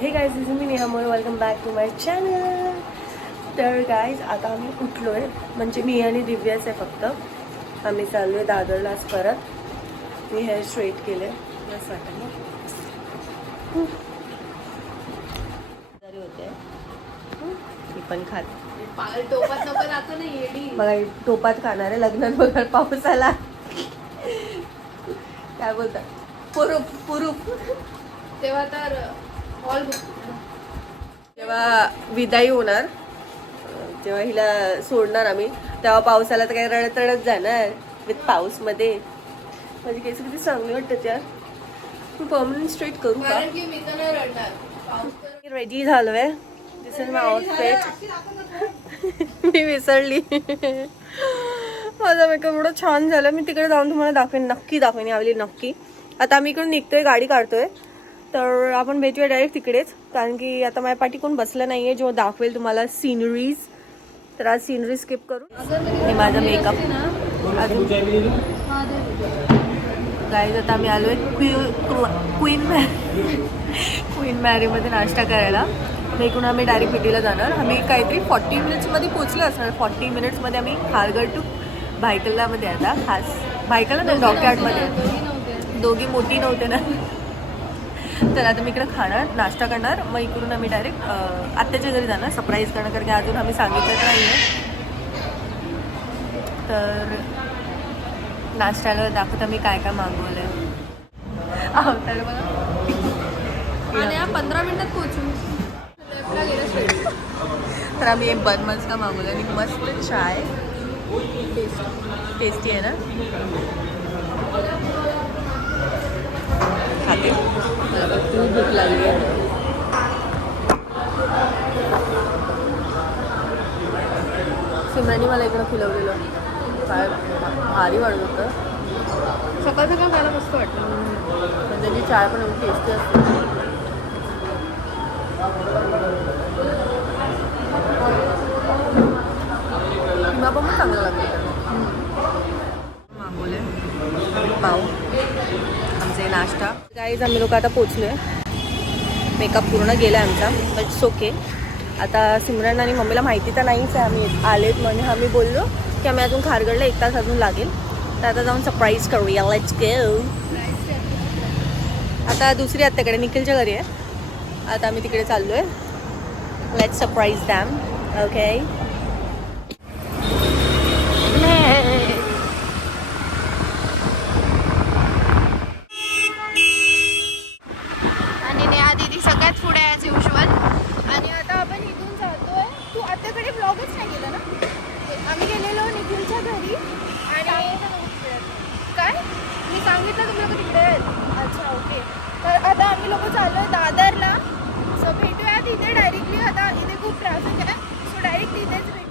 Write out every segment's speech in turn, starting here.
हे guys this me Neha More, welcome back to my channel. तर guys आता आम्ही उठलो आहे, म्हणजे मी आणि दिव्याच आहे फक्त. आम्ही चाललो आहे दादरलाच परत. मी हेअर स्ट्रेट केले, मस्त वाटतं ना. होते मी पण खाते टोपात नको जातो ना येडी. मला टोपात खाणार आहे लग्नात बघा पाऊस आला. काय बोलतात पुरूप पुरूप. तेव्हा तर हॉल जेव्हा विदाई होणार तेव्हा हिला सोडणार आम्ही, तेव्हा पाऊस आला तर काही रडत रडत जाणार विथ पाऊसमध्ये. माझी केस किती चांगली वाटतं यार. मी परमनंट स्ट्रेट करू का? कारण की मी तर नाही रडणार. पाऊस तर रेडी झालोय. दिस इज माय आउटफिट. मी विसरली. माझा मेकअप एवढं छान झालं. मी तिकडे जाऊन तुम्हाला दाखवेन, नक्की दाखवेन यावेळी नक्की. आता आम्ही इकडून निघतोय, गाडी काढतोय, तर आपण भेटूया डायरेक्ट तिकडेच. कारण की आता माझ्या पाठी कोण बसलं नाहीये जो दाखवेल तुम्हाला सीनरीज. तर आज सीनरी स्किप करू. हे माझा मेकअप. गाईज आता आम्ही आलोय क्वीन मॅरीमध्ये नाश्ता करायला. इकडून आम्ही डायरेक्ट पिटीला जाणार. आम्ही काहीतरी 40 मिनिट्समध्ये पोहोचलो असणार. 40 मिनिट्समध्ये आम्ही खारघर टू भायकलामध्ये आता. खास भायकला नाही, डॉकयार्डमध्ये. दोघी मोठी नव्हते ना. तर आता मी इकडे खाणार, नाश्ता करणार, मग इकडून आम्ही डायरेक्ट आत्याच्या घरी जाणार सरप्राईज करणार. कारण की अजून आम्ही सांगितलं नाही आहे. तर नाश्त्याला दाखवता मी काय काय मागवलं आहे. तर बघा आणि 15 मिनिटात पोहोचू. लेफ्टला गेलं. तर आम्ही एक बनमच का मागवलं आणि मस्त चाय. टेस्टी आहे ना. खाते, मला खूप भूक लागली आहे. सिमरानी मला इकडं खिलवलेलं काय भारी वाढत होतं. सकाळ सकाळ खायला मस्त वाटतं. म्हणजे ती चाय पण एवढी टेस्टी असते. किंवा पण चांगलं लागतं. मागवले पाव आमचे नाश्ता. गाईज आम्ही लोक आता पोचलोय. मेकअप पूर्ण गेला आमचा, बट ओके. आता सिमरन आणि मम्मीला माहिती तर नाहीच आहे आम्ही आलेत म्हणून. आम्ही बोललो की आम्ही अजून खारघरला 1 तास अजून लागेल, तर आता जाऊन सरप्राईज करूया. Let's go. आता दुसरी आत्याकडे निखिलच्या घरी आहे. आता आम्ही तिकडे चाललो आहे. Let's surprise them. ओके. आणि नेहा दीदी सगळ्यात पुढे ॲज युजल. आणि आता आपण इथून जातोय. तू आत्याकडे ब्लॉगच नाही केला ना. आम्ही गेलेलो निखिलच्या घरी आणि काय मी सांगितलं तुम्ही लोक तिकडे आहेत. अच्छा ओके. तर आता आम्ही लोक चाललो आहे दादरला. सो भेटूया तिथे डायरेक्टली. आता इथे खूप ट्रॅफिक आहे, सो डायरेक्ट तिथेच भेटू.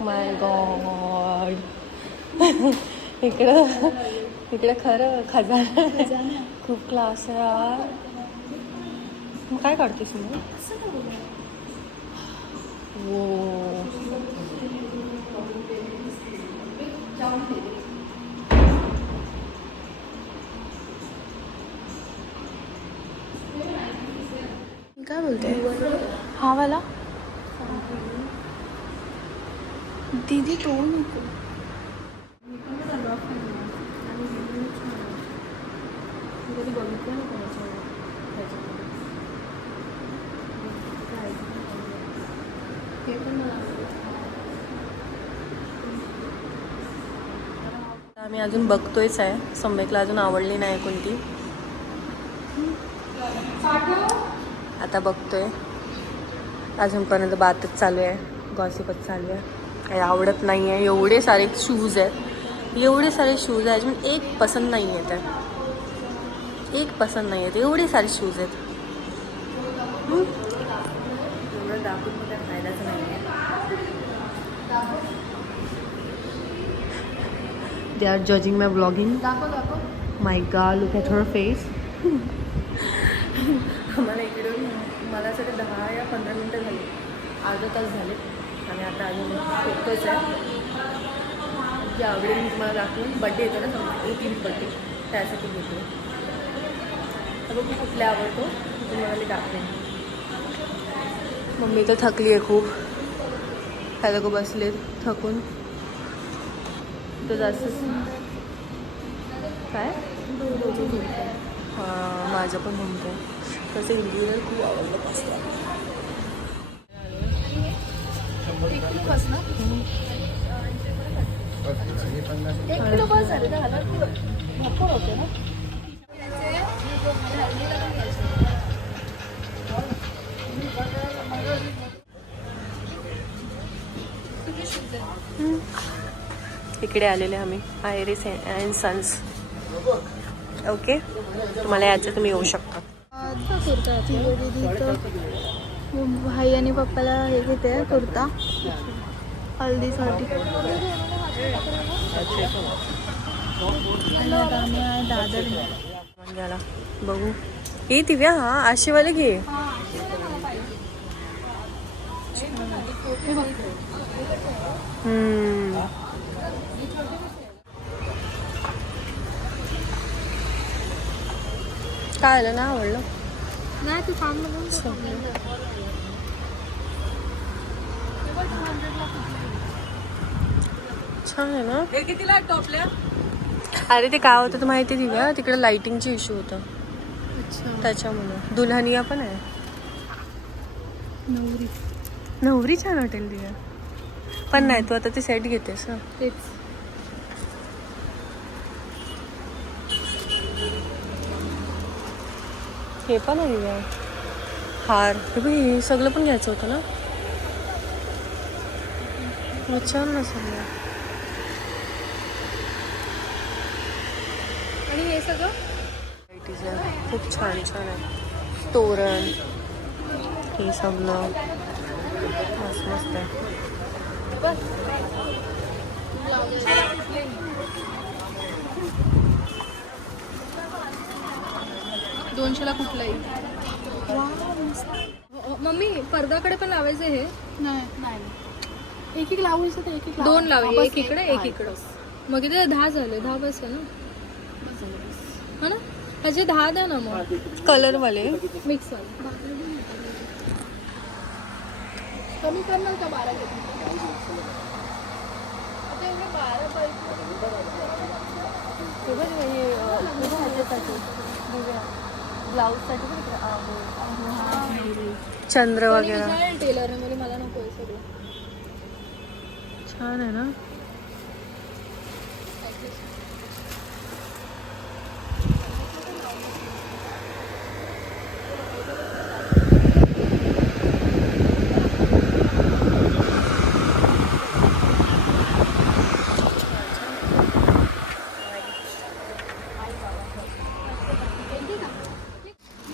माय गॉड. इकडं खरं खजाना खूप क्लास आहे यार. मग काय काढतेस मी? काय बोलते हा वाला दीदी तो नको. आम्ही अजून बघतोयच आहे. सम्यकला अजून आवडली नाही कोणती. आता बघतोय. अजूनपर्यंत बातच चालू आहे, गॉसिपच चालू आहे. काही आवडत नाही आहे. एवढे सारे शूज आहेत, एवढे सारे शूज आहेत, पण एक पसंत नाही आहे. तर एक पसंत नाही आहेत, एवढे सारे शूज आहेत. एवढं दाखवून काय फायदाच नाही आहे. They are judging my blogging. My God, look at her face. आम्हाला इकडे मला सगळे 10 या 15 मिनटं झाली, अर्धा तास झाले आणि आता अजून येतोच आहे. जी आवडेल मी तुम्हाला दाखवून. बड्डे येतो ना, 18th बड्डे, त्यासाठी घेतो. तर बघू कुठले आवडतो तुम्हाला मी दाखवेन. मम्मी तर थकली आहे खूप. काय लोक बसले थकून. तर जास्त काय हां माझं पण म्हणतो तसं इंडिव्हिज्युअल खूप आवडलं पास्ता. इकडे आलेले आम्ही आयरिस अँड सन्स. ओके, तुम्हाला यायचं तुम्ही येऊ शकता. भाई आणि पप्पाला हे घेते कुर्ता हल्दीसाठी. दादर घ्यायला बघू. हे दिव्या हा आशीवाले घे. काय आलं ना आवडलं नाही तू सांग. छान आहे ना. हे कितीला टॉपल्या. अरे ते काय होतं तर माहिती दिव्या, तिकडे लाइटिंगची इश्यू होतं. अच्छा, त्याच्यामुळे. दुल्हनिया पण आहे. नवरी छान वाटेल दिव्या. पण नाही तू आता ते सेट घेतेस ना. तेच हे पण आहे दिव्या. हार हे बघ, हे सगळं पण घ्यायचं होतं ना. विचार ना सगळं. आणि हे सगळं खूप छान छान आहे. तोरण हे सगळं मस्त मस्त आहे. 200ला कुठलाही. मम्मी पडद्याकडे पण लावायचं. हे नाही एक लावायचं तर एक 2 लावायचे. एक इकडे एक इकडे. मग किती 10 झाले. 10 बस आहे ना. हा ना, ह्याचे 10 द्या ना मग. कलरवाले मिक्स वाले कमी करणार का 12 घेतो. ब्लाऊजसाठी चंद्र वगैरे टेलर आहे मला नको आहे सगळं. छान आहे ना.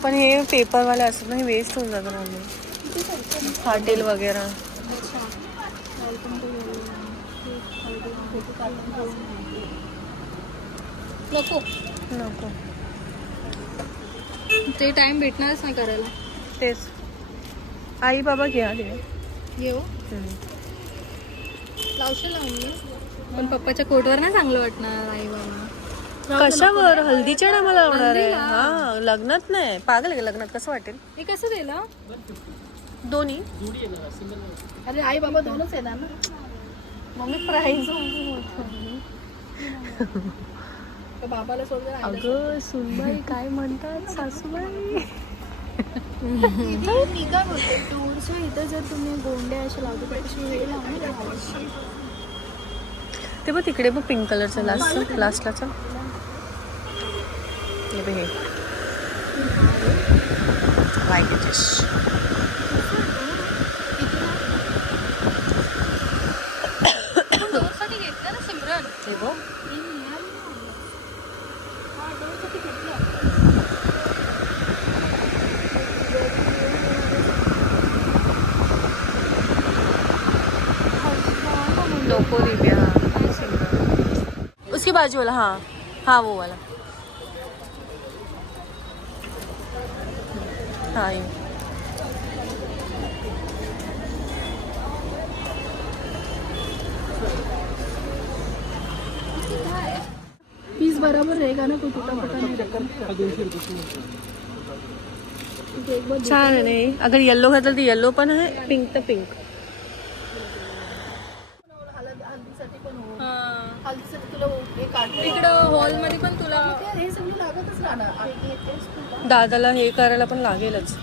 पण हे पेपरवाले असतात ना, हे वेस्ट होऊन जातं ना. फाटेल वगैरे. नको नको. ते टाइम भेटणारच नाही करायला. तेच आई बाबा घ्या दे. येऊ लावशील लावून मी. पण पप्पाच्या कोटवर नाही चांगलं वाटणार आई बाबा. कशावर हल्दीच्या टायमाला लावणार आहे. हा लग्नात नाही. पागल आहे, लग्नात कसं वाटेल. हे कसं दिलं. दोन्ही. अरे आई बाबा दोनच येणार ना. Mummy prize. बाबाला सोडून अगं सुनबाई काय म्हणतात सासूबाई. मी काय बोलते टूरच्या इथं जर तुम्ही गोंड्या अशा लावतो त्यापेक्षा वेळ लावणार. ते बघ तिकडे बघ पिंक कलरचं लास्टला चल. हे बघ हे लाईक इट इज. घेतलं ना सिमरन. हे बघ नको दिव्या. उसके बाजूवाला हाँ हाँ वो वाला हाँ ये पीस बराबर रहेगा ना, कोई टूटा फटा नहीं रहेगा। छान आहे नाही. अगर येल्लो घातलं तर येल्लो पण आहे, पिंक तर पिंक. हल्दीसाठी पण हो, हल्दीसाठी तुला एक आठ तिकडं हॉलमध्ये पण तुला हे सगळं लागतच राहणार. दादाला हे करायला पण लागेलच.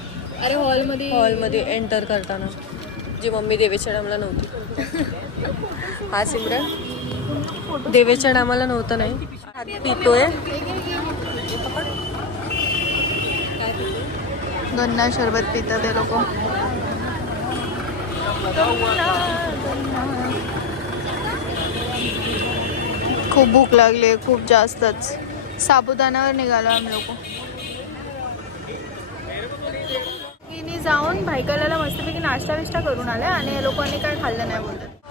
अरे हॉलमध्ये एंटर करताना जी मम्मी देवीच्या टायमाला नव्हती. हा सिमरन देवीच्या टायमाला नव्हतं नाही. हात पितोय गन्ना शरबत पितात ते लोक. खूप भूक लागली, खूप जास्तच. साबुदाण्यावर निघालो आम्ही लोक. जाऊन भाईकाला मस्तपैकी नाश्ता विष्टा करून आले आणि या लोकांनी काय खाल्लं नाही बोलतात.